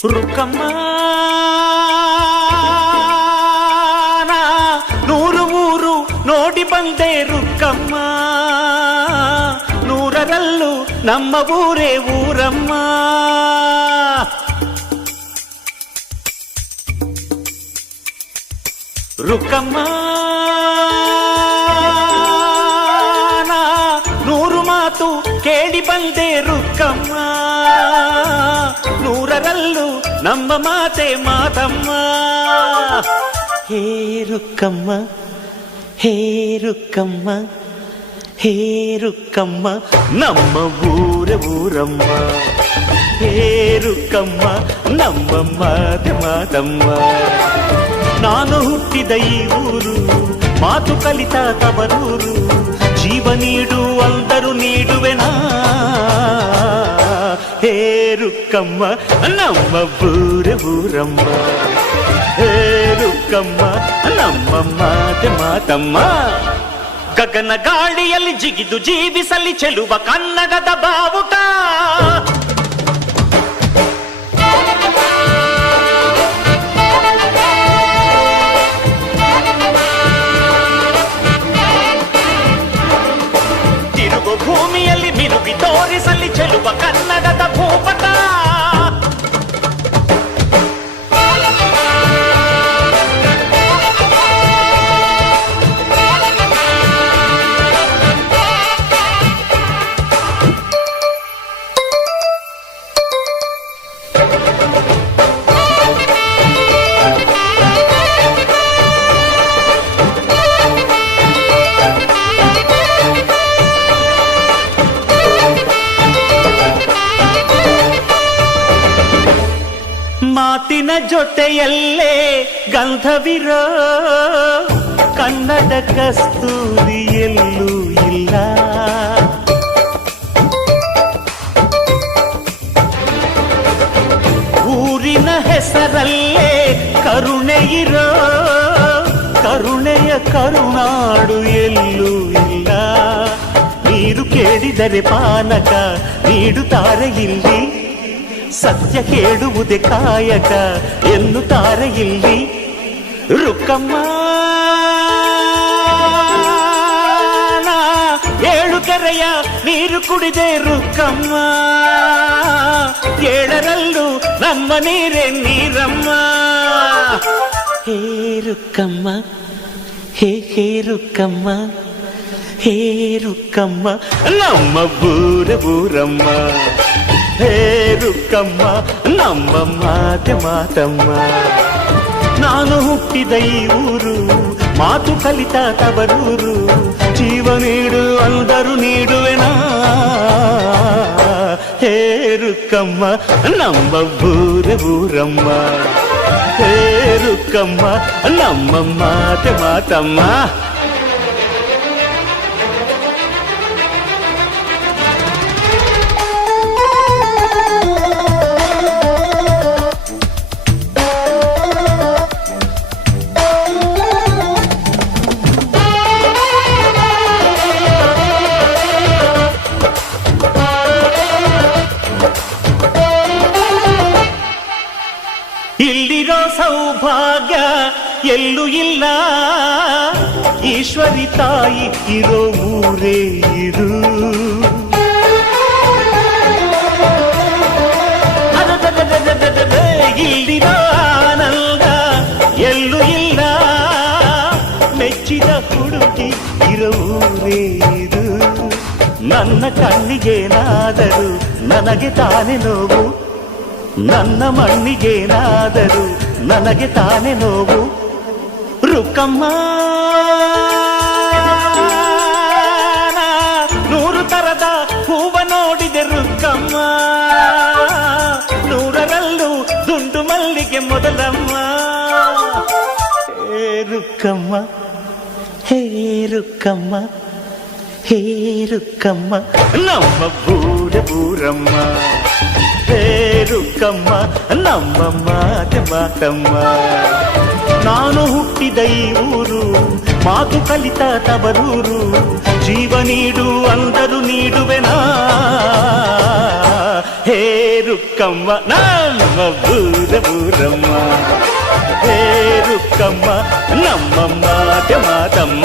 ರುಕ್ಕಮ್ಮ ನೂರು ಊರು ನೋಡಿ ಬಂದೆ ರುಕ್ಕಮ್ಮ, ನೂರರಲ್ಲೂ ನಮ್ಮ ಊರೇ ಊರಮ್ಮ. ರುಕ್ಕಮ್ಮ ನೂರು ಮಾತು ಕೇಳಿ ಬಂದೆ ರುಕ್ಕಮ್ಮ, ನೂರರಲ್ಲೂ ನಮ್ಮ ಮಾತೆ ಮಾತಮ್ಮ. ಹೇ ರುಕ್ಕಮ್ಮ, ಹೇ ರುಕ್ಕಮ್ಮ, ಹೇ ರುಕ್ಕಮ್ಮ, ನಮ್ಮ ಊರ ಊರಮ್ಮ. ಹೇ ರುಕ್ಕಮ್ಮ, ನಮ್ಮ ಮಾತೆ ಮಾತಮ್ಮ. ನಾನು ಹುಟ್ಟಿದ ಈ ಊರು, ಮಾತು ಕಲಿತ ತವರೂರು, ಜೀವ ನೀಡು ಅಂದರು ನೀಡುವೆನಾ. ಹೇ ರುಕ್ಕಮ್ಮ, ನಮ್ಮ ಊರ ಊರಮ್ಮ. ಹೇ ರುಕ್ಕಮ್ಮ, ನಮ್ಮ ಮಾತೆ ಮಾತಮ್ಮ. ಗಗನ ಗಾಳಿಯಲ್ಲಿ ಜಿಗಿದು ಜೀವಿಸಲಿ ಚೆಲುವ ಕನ್ನಡದ ಬಾವುಟ. ತಿರುಗು ಭೂಮಿಯಲ್ಲಿ ಮಿನುಗಿ ತೋರಿಸಲಿ ಚೆಲುವ ಕನ್ನಡದ ಭೂಪಟ. ಮಾತಿನ ಜೊತೆಯಲ್ಲೇ ಗಂಧವಿರೋ ಕನ್ನಡ ಕಸ್ತೂರಿ ಎಲ್ಲೂ ಇಲ್ಲ. ಊರಿನ ಹೆಸರಲ್ಲೇ ಕರುಣೆ ಇರೋ ಕರುಣೆಯ ಕರುನಾಡು ಎಲ್ಲೂ ಇಲ್ಲ. ನೀರು ಕೇಳಿದರೆ ಪಾನಕ ನೀಡುತ್ತಾರೆ ಇಲ್ಲಿ, ಸತ್ಯ ಕೇಳುವುದೇ ಕಾಯಕ ಎನ್ನುತ್ತಾರೆ ಇಲ್ಲಿ. ರುಕ್ಕಮ್ಮ ಏಳು ಕೆರೆಯ ನೀರು ಕುಡಿದೆ ರುಕ್ಕಮ್ಮ, ಏಳರಲ್ಲೂ ನಮ್ಮ ನೀರೇ ನೀರಮ್ಮ. ಹೇ ರುಕ್ಕಮ್ಮ, ಹೇ ಹೇ ರುಕ್ಕಮ್ಮ, ಹೇ ರುಕ್ಕಮ್ಮ, ನಮ್ಮ ಊರ ಊರಮ್ಮ. ಹೇ ರುಕ್ಕಮ್ಮ, ನಮ್ಮ ಮಾತೆ ಮಾತಮ್ಮ. ನಾನು ಹುಟ್ಟಿದ ಈ ಊರು, ಮಾತು ಕಲಿತ ತವರೂರು, ಜೀವ ನೀಡು ಅಂದರು ನೀಡುವೆನಾ. ಹೇ ರುಕ್ಕಮ್ಮ, ನಮ್ಮ ಊರ ಊರಮ್ಮ. ಹೇ ರುಕ್ಕಮ್ಮ, ನಮ್ಮ ಮಾತೆ ಮಾತಮ್ಮ. ಇಲ್ಲಿರೋ ಸೌಭಾಗ್ಯ ಎಲ್ಲೂ ಇಲ್ಲ, ಈಶ್ವರಿ ತಾಯಿ ಇರೋ ಊರೇ ಇರು. ಇಲ್ಲಿರೋ ಆನಂದ ಎಲ್ಲೂ ಇಲ್ಲ, ಮೆಚ್ಚಿದ ಹುಡುಗಿ ಇರೋ ಊರೇ ಇದು. ನನ್ನ ಕಣ್ಣಿಗೇನಾದರೂ ನನಗೆ ತಾನೇ ನೋವು, ನನ್ನ ಮಣ್ಣಿಗೇನಾದರೂ ನನಗೆ ತಾನೇ ನೋವು. ರುಕ್ಕಮ್ಮ ನೂರು ತರದ ಹೂವ ನೋಡಿದೆ ರುಕ್ಕಮ್ಮ, ನೂರರಲ್ಲೂ ದುಂಡು ಮಲ್ಲಿಗೆ ಮೊದಲಮ್ಮ. ಹೇ ರುಕ್ಕಮ್ಮ, ಹೇ ರುಕ್ಕಮ್ಮ, ಹೇ ರುಕ್ಕಮ್ಮ, ನಮ್ಮ ಊರ ಊರಮ್ಮ. ಹೇ ರುಕ್ಕಮ್ಮ, ನಮ್ಮ ಮಾತೆ ಮಾತಮ್ಮ. ನಾನು ಹುಟ್ಟಿದ ಈ ಊರು, ಮಾತು ಕಲಿತ ತವರೂರು, ಜೀವ ನೀಡು ಅಂದರು ನೀಡುವೆನಾ. ಹೇ ರುಕ್ಕಮ್ಮ ನಮ್ಮ ಊರಮ್ಮ, ಹೇ ರುಕ್ಕಮ್ಮ ನಮ್ಮ ಮಾತೆ ಮಾತಮ್ಮ.